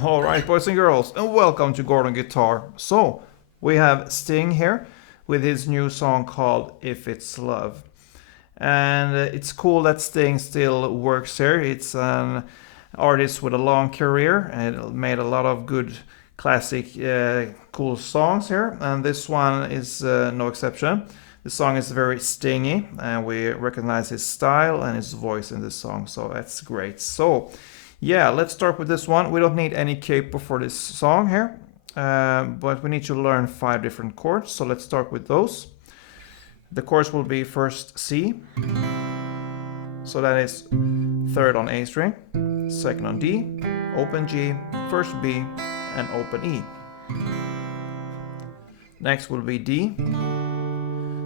Alright, boys and girls, and welcome to Gordon Guitar. So, we have Sting here with his new song called If It's Love. And it's cool that Sting still works here. It's an artist with a long career and made a lot of good classic cool songs here. And this one is no exception. The song is very stingy and we recognize his style and his voice in this song, so that's great. So, yeah, let's start with this one. We don't need any capo for this song here, but we need to learn 5 different chords, so let's start with those. The chords will be first C, so that is 3rd on A string, 2nd on D, open G, 1st B, and open E. Next will be D,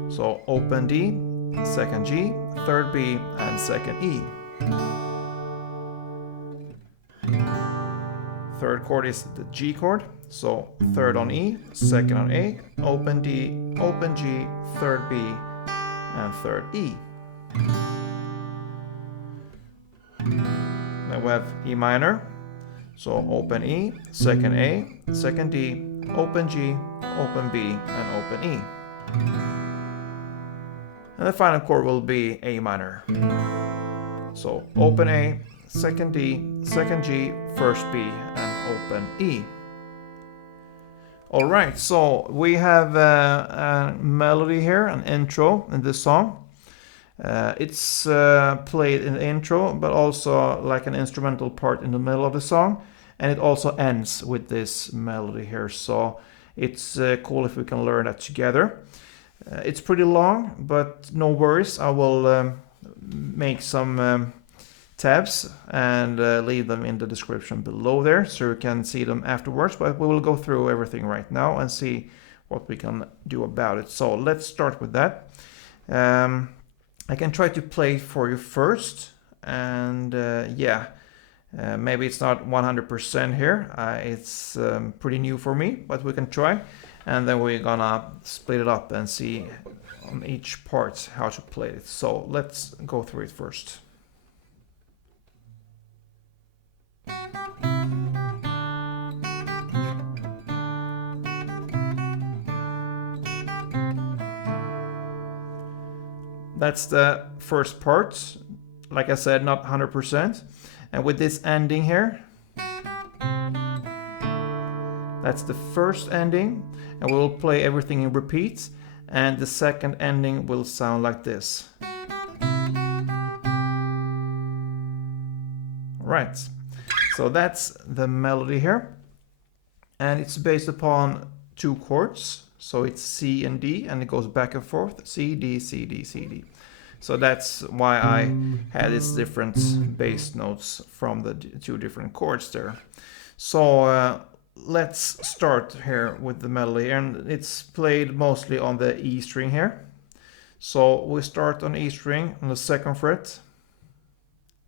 so open D, 2nd G, 3rd B, and 2nd E. 3rd chord is the G chord, so 3rd on E, 2nd on A, open D, open G, 3rd B, and 3rd E. Then we have E minor, so open E, 2nd A, 2nd D, open G, open B, and open E. And the final chord will be A minor, so open A, 2nd D, 2nd G, 1st B, and open E. Alright, so we have a melody here, an intro in this song. It's played in the intro, but also like an instrumental part in the middle of the song. And it also ends with this melody here, so it's cool if we can learn that together. It's pretty long, but no worries, I will make some tabs and leave them in the description below there so you can see them afterwards, but we will go through everything right now and see what we can do about it. So let's start with that. I can try to play for you first, and maybe it's not 100% here, it's pretty new for me, but we can try, and then we're gonna split it up and see on each part how to play it. So let's go through it first. That's the first part, like I said, not 100%. And with this ending here, that's the first ending, and we'll play everything in repeat, and the second ending will sound like this. Right, so that's the melody here, and it's based upon 2 chords. So it's C and D, and it goes back and forth, C, D, C, D, C, D. So that's why I had its different bass notes from the 2 different chords there. So let's start here with the melody, and it's played mostly on the E string here. So we start on E string on the 2nd fret.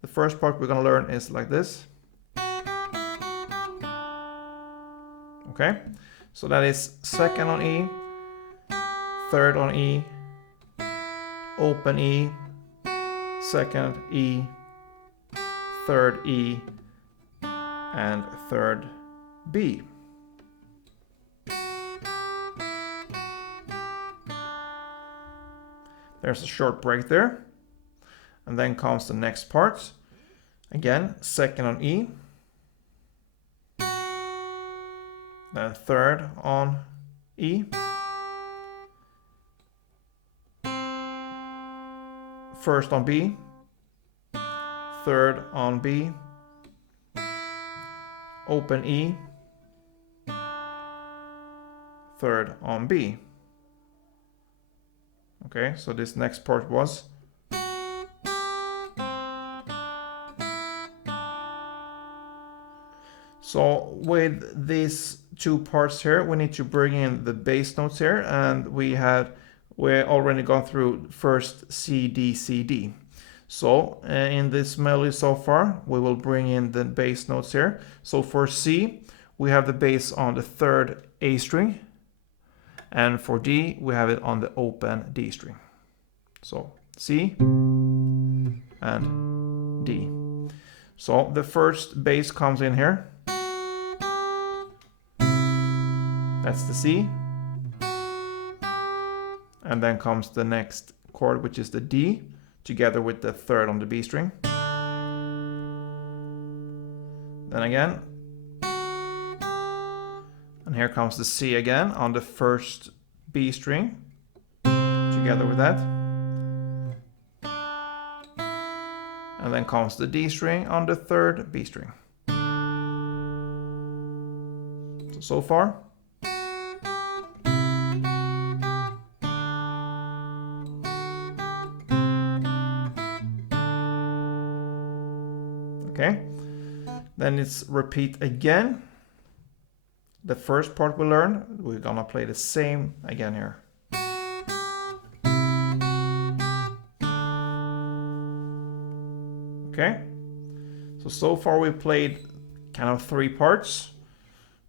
The first part we're gonna learn is like this. Okay, so that is 2nd on E, 3rd on E, open E, 2nd E, 3rd E, and 3rd B. There's a short break there, and then comes the next part. Again, 2nd on E, then 3rd on E, 1st on B, 3rd on B, open E, 3rd on B. Okay, so this next part was. So with these 2 parts here, we need to bring in the bass notes here, and we're already gone through first C, D, C, D. So in this melody so far, we will bring in the bass notes here. So for C, we have the bass on the 3rd A string, and for D, we have it on the open D string. So C and D. So the first bass comes in here. That's the C. And then comes the next chord, which is the D, together with the third on the B string. Then again. And here comes the C again on the first B string, together with that. And then comes the D string on the third B string. So far. Okay, then it's repeat again. The first part we learned, we're gonna play the same again here. Okay, so far we played kind of 3 parts.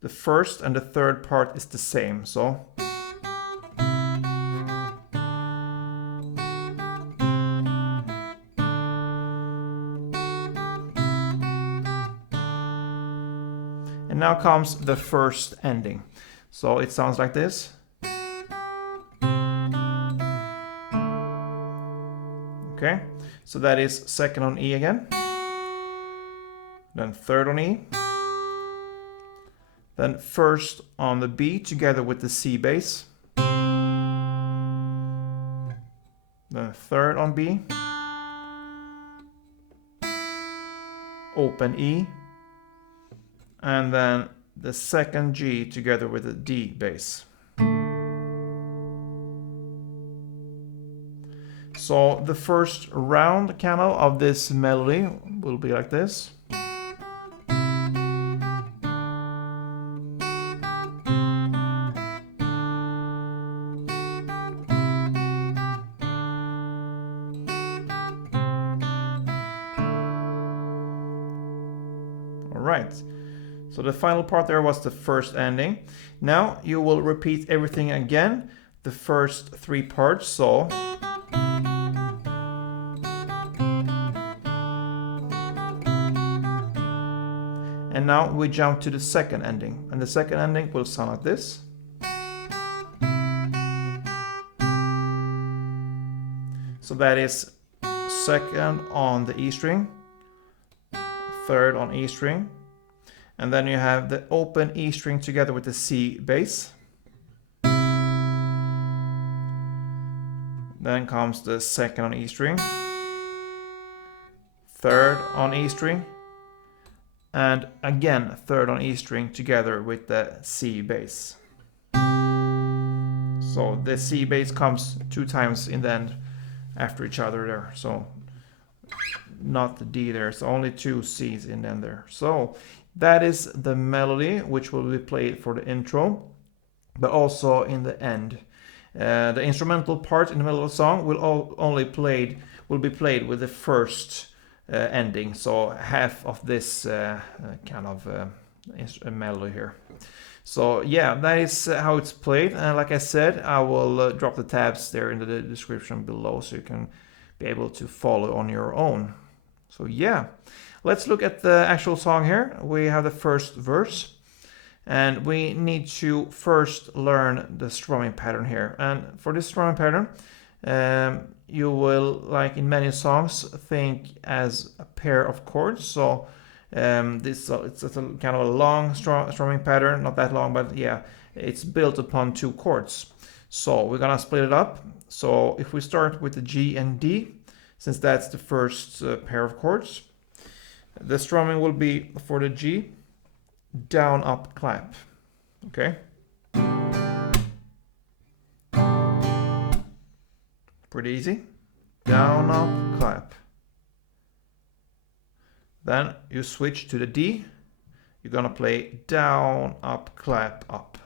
The first and the third part is the same, so. And now comes the first ending. So it sounds like this. Okay, so that is second on E again. Then third on E. Then first on the B together with the C bass. Then third on B. Open E. And then the second G together with the D bass. So the first round kind of this melody will be like this. All right. So the final part there was the first ending. Now you will repeat everything again, the first 3 parts, so. And now we jump to the second ending, and the second ending will sound like this. So that is second on the E string, third on E string, and then you have the open E string together with the C bass. Then comes the second on E string, third on E string, and again third on E string together with the C bass. So the C bass comes 2 times in the end after each other there. So not the D there, it's only 2 C's in the end there. So that is the melody which will be played for the intro, but also in the end. The instrumental part in the middle of the song will be played with the first ending, so half of this kind of melody here. So yeah, that is how it's played, and like I said, I will drop the tabs there in the description below so you can be able to follow on your own. So yeah, let's look at the actual song here. We have the first verse, and we need to first learn the strumming pattern here. And for this strumming pattern, you will, like in many songs, think as a pair of chords. So it's a kind of a long strumming pattern, not that long, but yeah, it's built upon 2 chords. So we're gonna split it up. So if we start with the G and D, since that's the first pair of chords, the strumming will be for the G, down, up, clap. Okay. Pretty easy. Down, up, clap. Then you switch to the D. You're gonna play down, up, clap, up.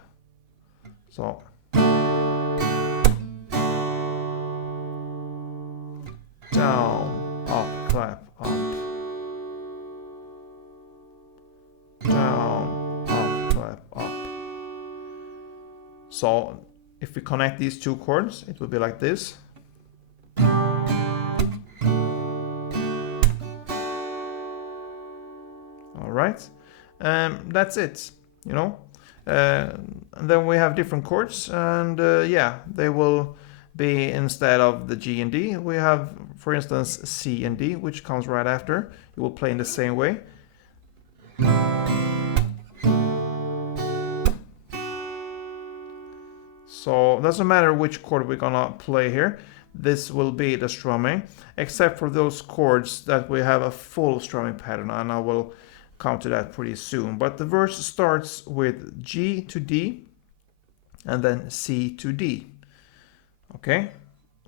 So. Down, up, clap, up. Down, up, clap, up. So if we connect these 2 chords, it will be like this. All right, that's it. You know, And then we have different chords, and yeah, they will be, instead of the G and D, we have, for instance, C and D, which comes right after. You will play in the same way. So it doesn't matter which chord we're gonna play here. This will be the strumming, except for those chords that we have a full strumming pattern, and I will come to that pretty soon. But the verse starts with G to D and then C to D. Okay,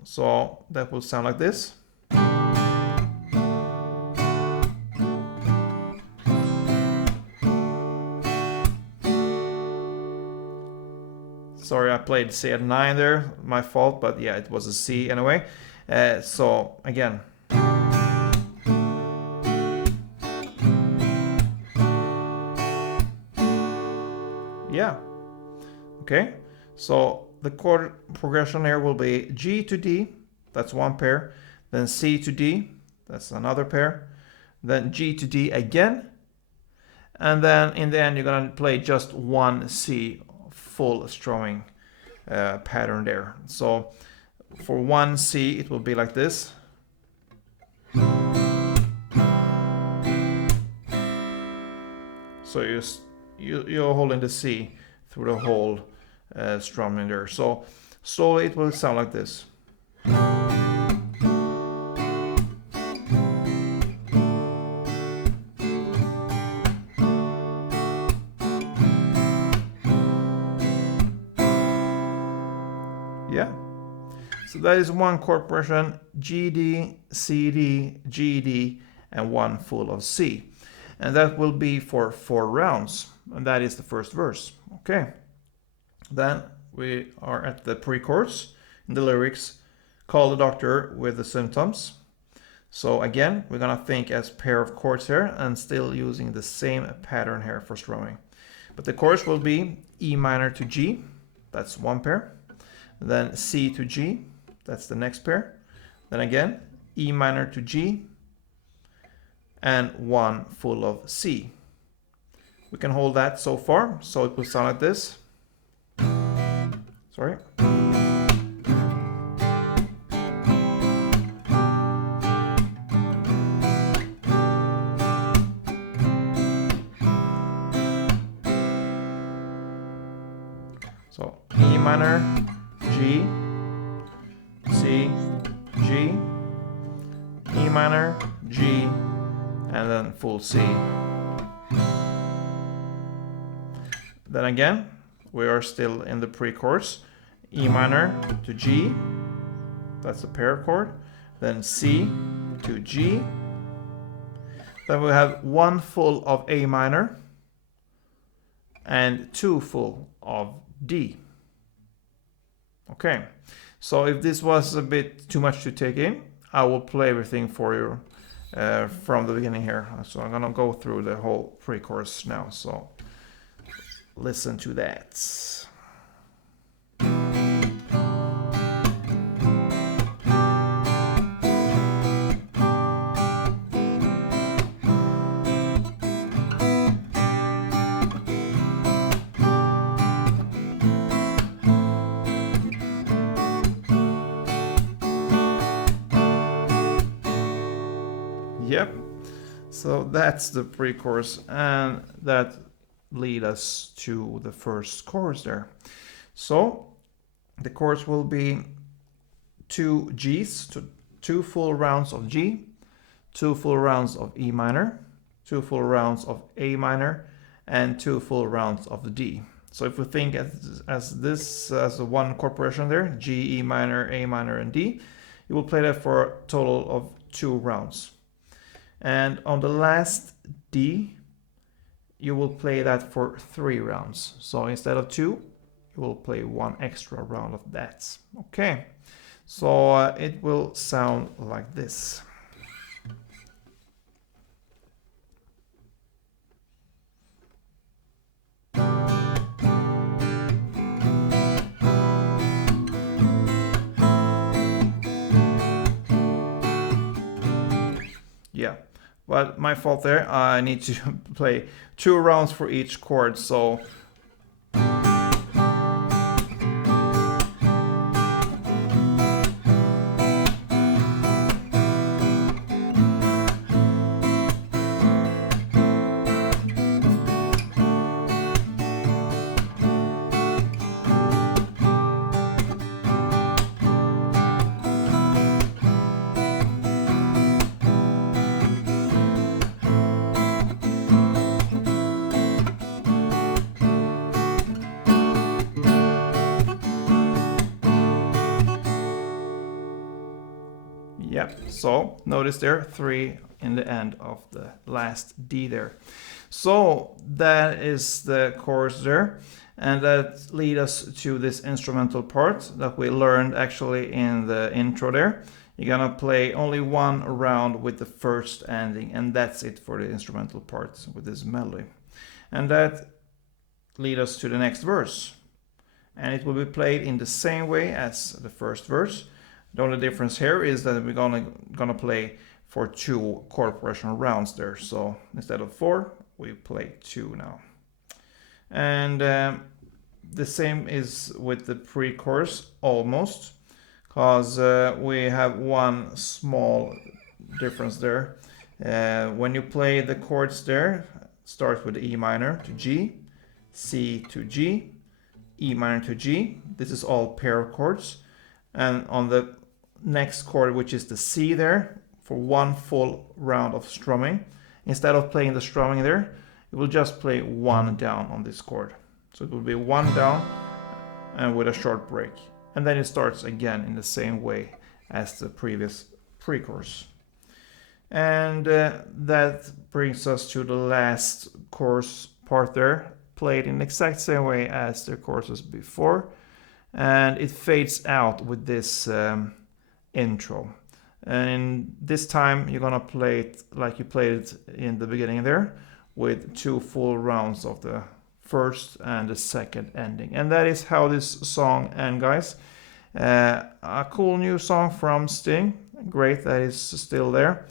so that will sound like this. Sorry, I played C at 9 there, my fault, but yeah, it was a C anyway. So again. Yeah. Okay, so the chord progression here will be G to D, that's one pair, then C to D, that's another pair, then G to D again, and then in the end you're gonna play just one C full strumming pattern there. So for one C it will be like this. So you're holding the C through the whole strumming there. So slowly it will sound like this. Yeah. So that is one chord progression: G, D, C, D, G, D, and one full of C. And that will be for 4 rounds. And that is the first verse. Okay. Then we are at the pre-chorus in the lyrics. Call the doctor with the symptoms. So again, we're gonna think as pair of chords here and still using the same pattern here for strumming. But the chorus will be E minor to G, that's one pair. Then C to G, that's the next pair. Then again, E minor to G, and one full of C. We can hold that so far, so it will sound like this. Sorry. So E minor, G, C, G, E minor, G, and then full C. Then again, we are still in the pre-chorus. E minor to G, that's a pair chord. Then C to G. Then we have one full of A minor and two full of D. Okay, so if this was a bit too much to take in, I will play everything for you from the beginning here. So I'm gonna go through the whole pre-chorus now, so listen to that. Yep, so that's the pre-chorus, and that lead us to the first chorus there. So the chorus will be 2 G's, 2 full rounds of G, 2 full rounds of E minor, 2 full rounds of A minor, and 2 full rounds of the D. So if we think as this as a one chord progression there, G, E minor, A minor, and D, you will play that for a total of 2 rounds. And on the last D, you will play that for 3 rounds. So instead of 2, you will play 1 extra round of that. Okay, so it will sound like this. Yeah. But my fault there, I need to play 2 rounds for each chord, so Yep, so notice there 3 in the end of the last D there. So that is the chorus there, and that leads us to this instrumental part that we learned actually in the intro there. You're gonna play only one round with the first ending, and that's it for the instrumental part with this melody. And that leads us to the next verse. And it will be played in the same way as the first verse. The only difference here is that we're gonna play for 2 chord progression rounds there. So instead of 4, we play 2 now. And the same is with the pre-chorus almost, because we have one small difference there. When you play the chords there, start with E minor to G, C to G, E minor to G. This is all pair chords. And on the next chord, which is the C there, for one full round of strumming, instead of playing the strumming there, you will just play 1 down on this chord. So it will be 1 down and with a short break. And then it starts again in the same way as the previous pre-chorus. And that brings us to the last chorus part there, played in the exact same way as the choruses before. And it fades out with this intro. And this time you're gonna play it like you played it in the beginning there, with 2 full rounds of the first and the second ending. And that is how this song ends, guys. A cool new song from Sting. Great that it's still there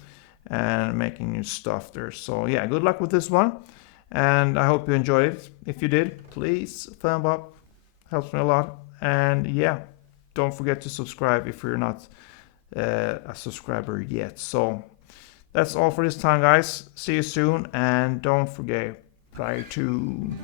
and making new stuff there. So yeah, good luck with this one. And I hope you enjoyed it. If you did, please thumb up. Helps me a lot. And yeah, don't forget to subscribe if you're not a subscriber yet. So that's all for this time, guys. See you soon. And don't forget, play tuned.